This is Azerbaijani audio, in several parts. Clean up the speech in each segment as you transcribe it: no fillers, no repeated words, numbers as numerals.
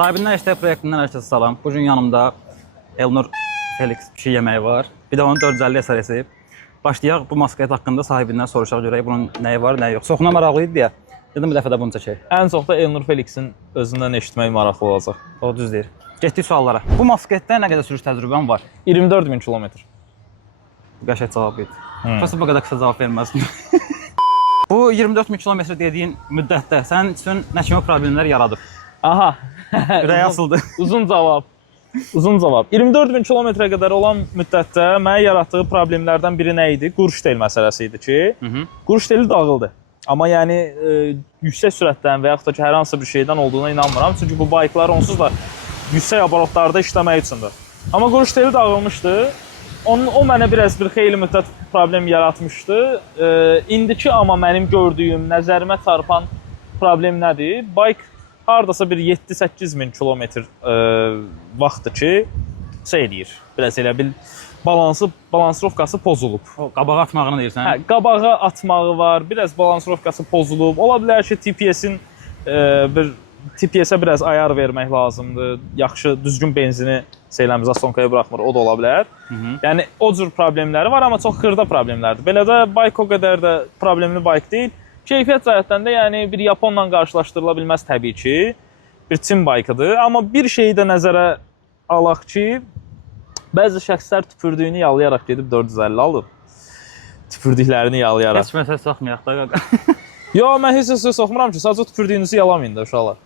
Sahibindən Hashtag proyektindən hər kəsə salam. Bugün yanımda Elnur Felix pişik yeməyi var. Bir də onun 450 SRS-i. Başlayaq bu maskayet haqqında sahibindən soruşaq görək bunun nəyi var, nəyi yox. Çoxuna maraqlı idi deyə. Dedim bir dəfə də bunu çəkək. Ən çox da Elnur Felixin özündən eşitmək maraqlı olacaq. O düz deyir. Getdik suallara. Bu masketdə nə qədər sürüş təcrübən var? 24.000 kilometr. Bu qəşəng cavab idi. Prosta bu qədər qısa cavab verməzdim. Bu 24.000 kilometr dediyin müddətdə sənin üçün nə kimi problemlər yaradıb? Aha. Ürək asıldı. Uzun cavab. Uzun cavab. 24.000 kilometrə qədər olan müddətdə mənə yaratdığı problemlərdən biri nə idi? Qurştel məsələsi idi ki, qurşteli dağıldı. Amma yəni yüksək sürətdən və yaxud da ki, hər hansı bir şeydən olduğuna inanmıram. Çünki bu bayklar onsuz da yüksək abarotlarda işləmək üçündür. Amma qurşteli dağılmışdı. O mənə biraz bir xeyli müddət problem yaratmışdı. İndiki amma mənim gördüyüm, nəzərimə çarpan problem nədir? Bayk hardasa bir 7-8 min kilometr vaxtdır ki, şey eləyir. Biraz elə bil balansrovkası pozulub. O qabağa atmağını deyirsən? Hə, qabağa atmağı var, biraz balansrovkası pozulub. Ola bilər ki, TPS-ə biraz ayar vermək lazımdır. Yaxşı, düzgün benzini zastonkaya buraxmır, o da ola bilər. Yəni, o cür problemləri var, amma çox xırda problemlərdir. Belə də bayk o qədər də problemli bayk deyil. Keyfiyyət cəhətdən də yəni bir Yaponla qarşılaşdırıla bilməz təbii ki. Bir Çin baykıdır. Amma bir şeyi də nəzərə alaq ki, bəzi şəxslər tüpürdüyünü yalayaraq gedib 450 alıb. Tüpürdüklərini yalayaraq. Heç məsələ soxmayaq da qaqa. Yox, mən heç səsə soxmuram ki, sadəcə tüpürdüyünüzü yalamayın da uşaqlar.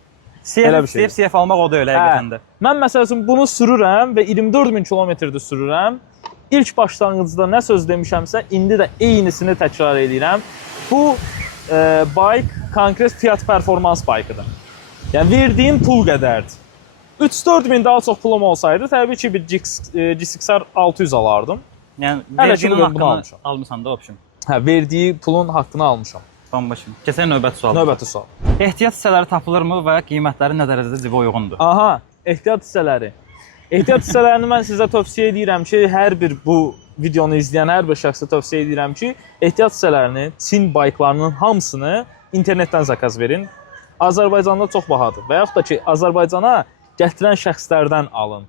CF almaq o da elə həqiqətən də. Mən məsəl üçün bunu sürürəm və 24.000 kilometrdə sürürəm. İlk başlanğıcda nə söz demişəmsə, indi də eynisini təkrar edirəm. Bu bayk konkret fiyat performans baykıdır. Yəni verdiyim pul qədərdir. 3-4 min daha çox pulum olsaydı, təbii ki bir GSX-R 600 alardım. Yəni verdiyin haqqını almışsan da option. Hə, verdiyi pulun haqqını almışam. Başım. Keçək növbəti sual. Növbəti sual. Ehtiyat hissələri tapılırmı və qiymətləri nə dərəcədə cibə uyğundur? Aha, ehtiyat hissələri. Ehtiyat hissələrini mən sizə tövsiyə edirəm ki, hər bir bu videonu izləyən hər bir şəxsə tövsiyə edirəm ki, ehtiyat hissələrini, Çin bayklarının hamısını internetdən zakaz verin. Azərbaycanda çox bahadır və yaxud da ki, Azərbaycana gətirən şəxslərdən alın.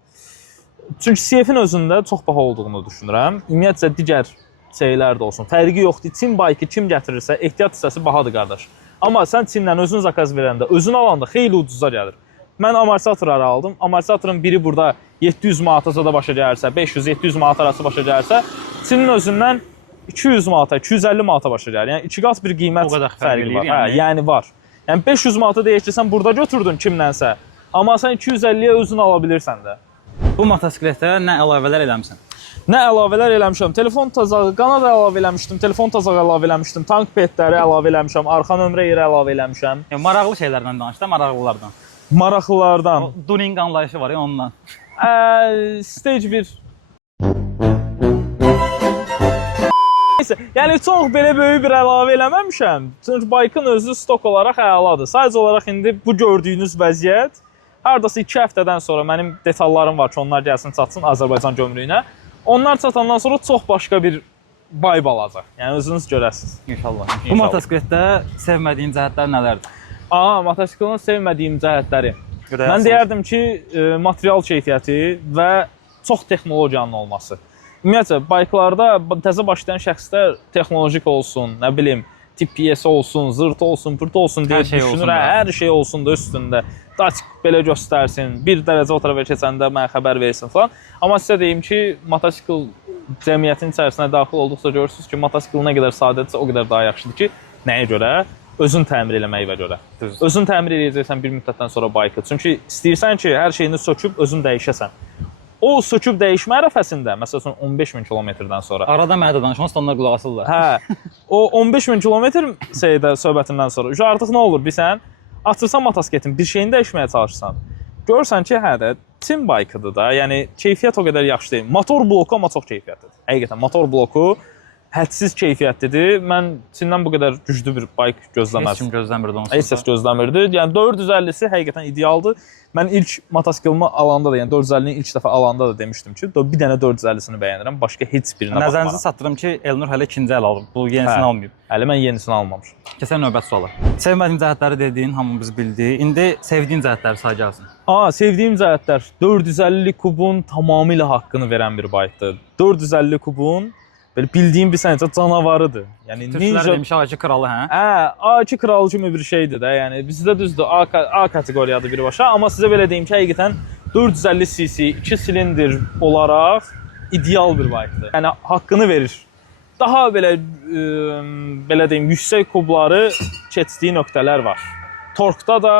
Çünki CF-in özündə çox baha olduğunu düşünürəm. Ümumiyyətcə, digər şeylər də olsun. Fərqi yoxdur. Çin baykı kim gətirirsə, ehtiyat hissəsi bahadır, qardaş. Amma sən Çindən özün zakaz verəndə, özün alanda xeyli ucuza gəlir. Mən amortisatorları aldım. Amortisatorun biri burada 700 manata da başa gəlirsə, 500-700 manat arası başa gəlirsə, Çinin özündən 200 manata, 250 manata başa gəlir. Yəni 2 qat bir qiymət fərqi var. Hə, yəni var. Yəni 500 manata deyək ki, sən burada götürdün kimlənsə, amma sən 250-yə özün ala bilirsən də. Bu motosikletə nə əlavələr eləmişsən? Nə əlavələr eləmişəm? Telefon tazağı, qanad əlavə eləmişdim, telefon tazağı əlavə eləmişdim, tank pedləri əlavə eləmişəm, arxa nömrə yeri əlavə eləmişəm. Yəni maraqlı şeylərdən danış da, maraqlılardan. Maraqlılardan. O tuning anlayışı var ya ondan. Stage 1. Neyse, yəni çox belə böyük bir əlavə eləməmişəm. Çünki baykın özü stok olaraq əladır. Sadəcə olaraq indi bu gördüyünüz vəziyyət hardasa 2 həftədən sonra mənim detallarım var ki, onlar gəlsin çatsın Azərbaycan gömrüyünə. Onlar çatandan sonra çox başqa bir vibe alacaq. Yəni özünüz görəsiniz. İnşallah. Bu motosikletdə sevmədiyin cəhətlər nələrdir? Motosikletin sevmədiyim cəhətləri. Mən deyərdim ki, material keyfiyyəti və çox texnologiyanın olması. Ümumiyyətlə, bayklarda təzə başlayan şəxslər texnolojik olsun, nə bilim, TPS olsun, zırt olsun, pırt olsun deyə düşünür. Hər şey olsun da üstündə. Daçik belə göstərsin, bir dərəcə o tərəfə keçəndə mənə xəbər versin falan. Amma sizə deyim ki, motosikl cəmiyyətin içərisinə daxil olduqca görürsünüz ki, motosikl nə qədər sadədirsə, o qədər daha yaxşıdır ki, nəyə görə? Özün təmir eləməyivə görə. Özün təmir eləyəcəksən bir müddətdən sonra baykı. Çünki istəyirsən ki, hər şeyini söküb özün dəyişəsən. O söküb dəyişmə ərəfəsində, məsələn 15.000 kilometrdən sonra. Arada mənə də danışmaq, onlar qulaq asırlar. Hə, o 15.000 kilometr söhbətindən sonra artıq nə olur bilsən? Açırsan motosikletin bir şeyini dəyişməyə çalışsan. Görürsən ki, hə də Çin baykıdır da, yəni keyfiyyət o qədər yaxşı deyil. Motor bloku amma çox keyfiyyətlidir. Həqiqətən motor bloku hədsiz keyfiyyətlidir. Mən Çindən bu qədər güclü bir bayk gözləməzdim. Heç kim gözləmirdi onsuz da. Heç kəs gözləmirdi. Yəni 450-si həqiqətən idealdır. Mən ilk motosiklimi alanda da, yəni 450-ni ilk dəfə alanda da demişdim ki, bir dənə 450-sini bəyənirəm, başqa heç birinə baxmaram. Nəzərinizə çatdırım ki, Elnur hələ ikinci əl alıb. Bu yenisini almayıb. Hələ mən yenisini almamışam. Keçən növbəti suala. Sevmədiyin cəhətləri dediyin hamımız bildi. İndi sevdiyin cəhətləri say gəlsin. Sevdiyim cəhətlər. 450 kubun tamamilə haqqını verən bir bayqdır. 450 kubun belə bildiyim bir sənəcə canavarıdır. Yəni Türklər demiş A2 kralı, hə? A2 kralı kimi bir şeydir də. Yəni bizdə düzdür A kateqoriyadır birbaşa, amma sizə belə deyim ki, həqiqətən 450 cc 2 silindir olaraq ideal bir bayqdır. Yəni haqqını verir. Daha belə deyim, yüksək kubları keçdiyi nöqtələr var. Torkda da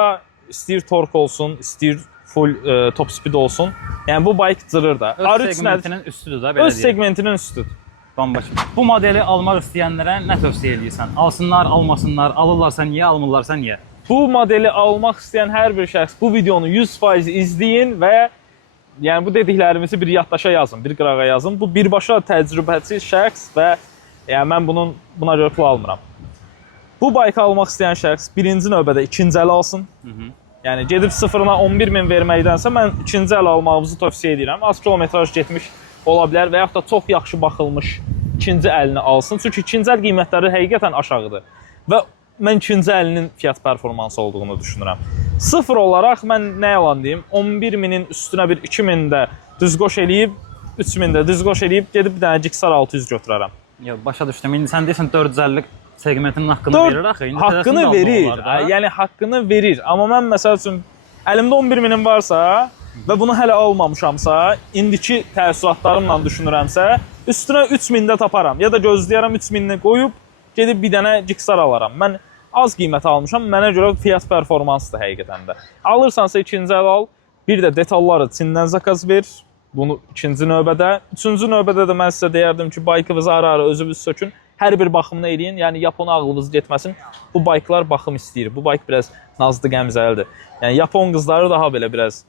istəyir tork olsun, istəyir full top speed olsun. Yəni bu bayq cırır da. Öz segmentinin üstüdür da, belə deyək. Öz segmentinin üstüdür. Bambaşqa. Bu modeli almaq istəyənlərə nə tövsiyə edirsən? Alsınlar, almasınlar, alırlarsa niyə, almırlarsa niyə? Bu modeli almaq istəyən hər bir şəxs bu videonu 100% izləyin və yəni bu dediklərimizi bir yaddaşa yazın, bir qırağa yazın. Bu birbaşa təcrübəçi şəxs və yəni mən buna görə pul almıram. Bu bayqı almaq istəyən şəxs birinci növbədə ikinci əl alsın. Yəni gedib sıfırına 11.000 verməkdənsə mən ikinci əl almağınızı tövsiyə edirəm. Az kilometraj getmiş ola bilər və yaxud da çox yaxşı baxılmış ikinci əlini alsın. Çünki ikinci əl qiymətləri həqiqətən aşağıdır. Və mən ikinci əlinin fiyat performansı olduğunu düşünürəm. Sıfır olaraq mən nə yalan deyim, 11.000-in üstünə bir 2.000 də düz qoş eləyib, 3.000 də düz qoş eləyib gedib bir dənə Gixxer 600 götürərəm. Yox, başa düşdüm. İndi sən deyirsən 450 segmentinin haqqını verir axı. Haqqını verir. Yəni haqqını verir. Amma mən məsəl üçün əlimdə 11.000-im varsa və bunu hələ almamışamsa, indiki təəssüratlarımla düşünürəmsə, üstünə 3.000 də taparam. Ya da gözləyərəm 3.000-ni qoyub, gedib bir dənə Gixxer alaram. Mən az qiymət almışam, mənə görə fiyat performansıdır həqiqətən də. Alırsansa ikinci əl al, bir də detalları Çindən zakaz ver, bunu ikinci növbədə. Üçüncü növbədə də mən sizə deyərdim ki, bayqınızı ara-ara özünüz sökün, hər bir baxımını eləyin, yəni Yapon ağlınız getməsin. Bu bayqlar baxım istəyir, bu bayq biraz nazlı qəmzəlidir. Yəni Yapon qızları daha biraz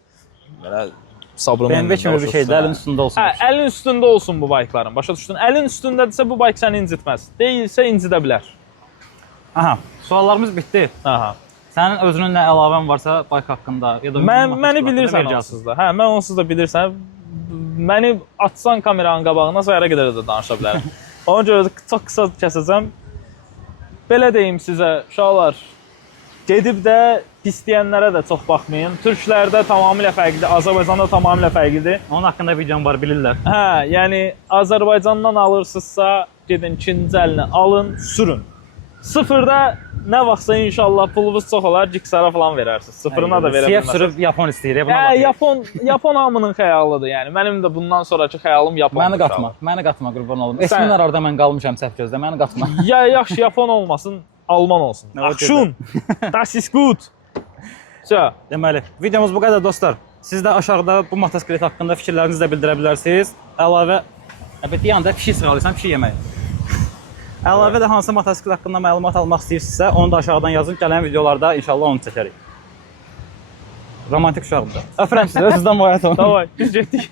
sabrımın BMW kimi bir şeydir, əlin üstündə olsun. Əlin üstündə olsun bu bayqların, başa düşdün? Əlin üstündədirsə bu bayq səni incitməz, deyilsə incidə bilər. Aha, suallarımız bitdi. Aha. Sənin özünün nə əlavən varsa bayq haqqında ya da məni bilirsən onsuz da. Hə, mən onsuz da bilirsən. Məni atsan kameranın qabağına sayara qədər də danışa bilərəm. Ona görə də çox qısa kəsəcəm. Belə deyim sizə, uşaqlar, gedib də pisləyənlərə də çox baxmayın. Türklərdə tamamilə fərqlidir, Azərbaycanda tamamilə fərqlidir. Onun haqqında videom var, bilirlər. Hə, yəni Azərbaycandan alırsınızsa, gedin ikinci əlini alın, sürün. Sıfırda nə vaxtsa inşallah pulunuz çox olar, Gixxer'a falan verərsiniz. Sıfırına da verə bilməzsiniz. CF sürüb Yapon istəyir, buna baxın. Yapon hamının xəyalıdır, yəni. Mənim də bundan sonraki xəyalım Yapondur. Məni qatma, qurban olum. Esminlər orada mən qalmışam səhv gözlə, məni qatma. Ya yaxşı Yapon olmasın, Alman olsun. Akşun, das ist gut. Deməli, videomuz bu qədər dostlar. Siz də aşağıda bu motosiklet haqqında fikirlərinizi də bildirə bilərsiniz. Əlavə, bir yanda pişik sığalıysan, pişik yeməyi. Əlavə də hansı motosiklet haqqında məlumat almaq istəyirsinizsə, onu da aşağıdan yazın. Gələn videolarda inşallah onu çəkərik. Romantik uşaqdır. Öpürəm sizi, özünüzdən müayət olun. Davay, biz getdik.